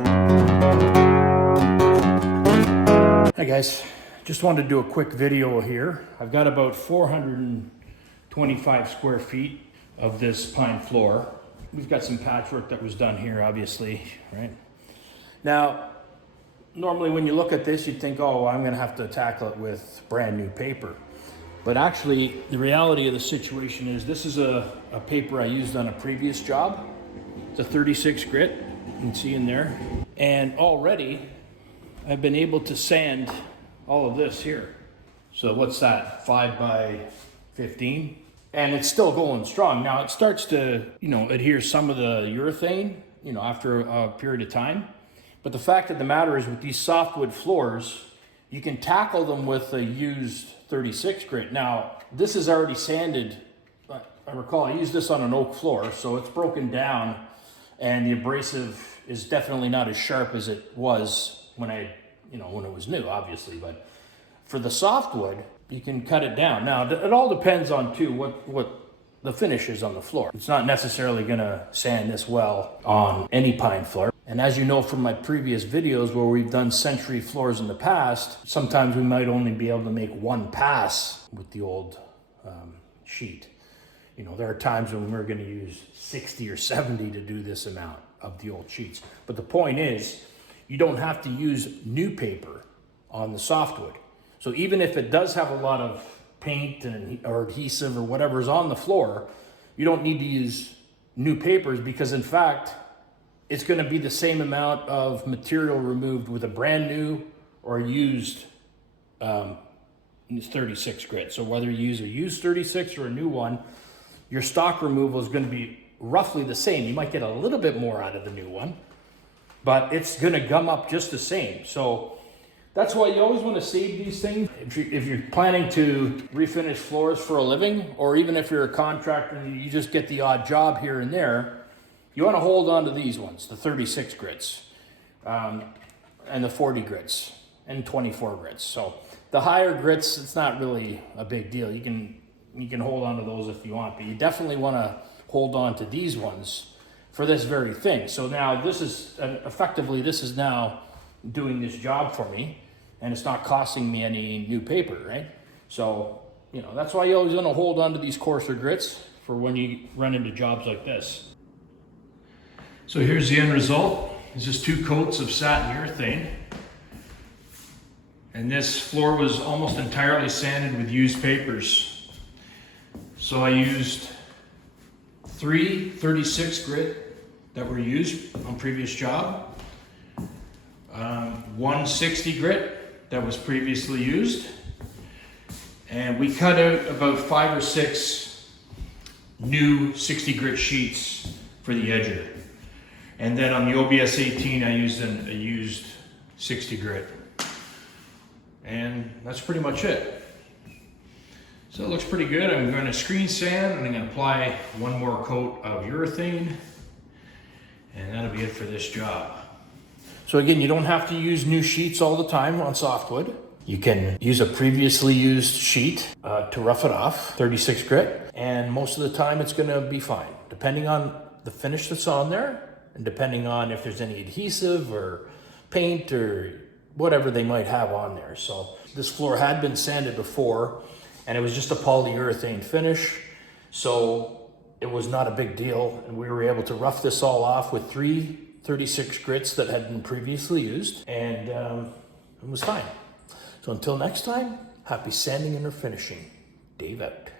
Hi guys, just wanted to do a quick video here. I've got about 425 square feet of this pine floor. We've got some patchwork that was done here, obviously, right? Now, normally when you look at this, you'd think, oh, I'm gonna have to tackle it with brand new paper. But actually, the reality of the situation is this is a paper I used on a previous job. It's a 36 grit, you can see in there. And already, I've been able to sand all of this here. So what's that, 5 by 15? And it's still going strong. Now it starts to, adhere some of the urethane, after a period of time. But the fact of the matter is with these softwood floors, you can tackle them with a used 36 grit. Now, this is already sanded. I recall I used this on an oak floor, so it's broken down and the abrasive is definitely not as sharp as it was when it was new, obviously. But for the softwood, you can cut it down. Now, it all depends on too what the finish is on the floor. It's not necessarily gonna sand this well on any pine floor. And as you know from my previous videos where we've done century floors in the past, sometimes we might only be able to make one pass with the old sheet. There are times when we're gonna use 60 or 70 to do this amount of the old sheets. But the point is, you don't have to use new paper on the softwood. So even if it does have a lot of paint or adhesive or whatever's on the floor, you don't need to use new papers because in fact, it's gonna be the same amount of material removed with a brand new or used 36 grit. So whether you use a used 36 or a new one, your stock removal is gonna be roughly the same. You might get a little bit more out of the new one, but it's gonna gum up just the same. So that's why you always wanna save these things. If you're planning to refinish floors for a living, or even if you're a contractor and you just get the odd job here and there, you wanna hold on to these ones, the 36 grits, and the 40 grits, and 24 grits. So the higher grits, it's not really a big deal. You can hold on to those if you want, but you definitely wanna hold on to these ones for this very thing. So now this is, effectively, this is now doing this job for me, and it's not costing me any new paper, right? So, that's why you always want to hold on to these coarser grits for when you run into jobs like this. So here's the end result. It's just 2 coats of satin urethane. And this floor was almost entirely sanded with used papers. So I used 3 36 grit that were used on previous job. 1 60 grit that was previously used, and we cut out about 5 or 6 new 60 grit sheets for the edger. And then on the OBS 18 I used a used 60 grit, and that's pretty much it. So it looks pretty good. I'm going to screen sand and I'm going to apply 1 more coat of urethane, and that'll be it for this job. So again, you don't have to use new sheets all the time on softwood. You can use a previously used sheet to rough it off, 36 grit, and most of the time it's gonna be fine, depending on the finish that's on there, and depending on if there's any adhesive or paint or whatever they might have on there. So this floor had been sanded before, and it was just a polyurethane finish, so it was not a big deal, and we were able to rough this all off with 3 36 grits that had been previously used, and it was fine. So until next time, happy sanding and refinishing. Dave out.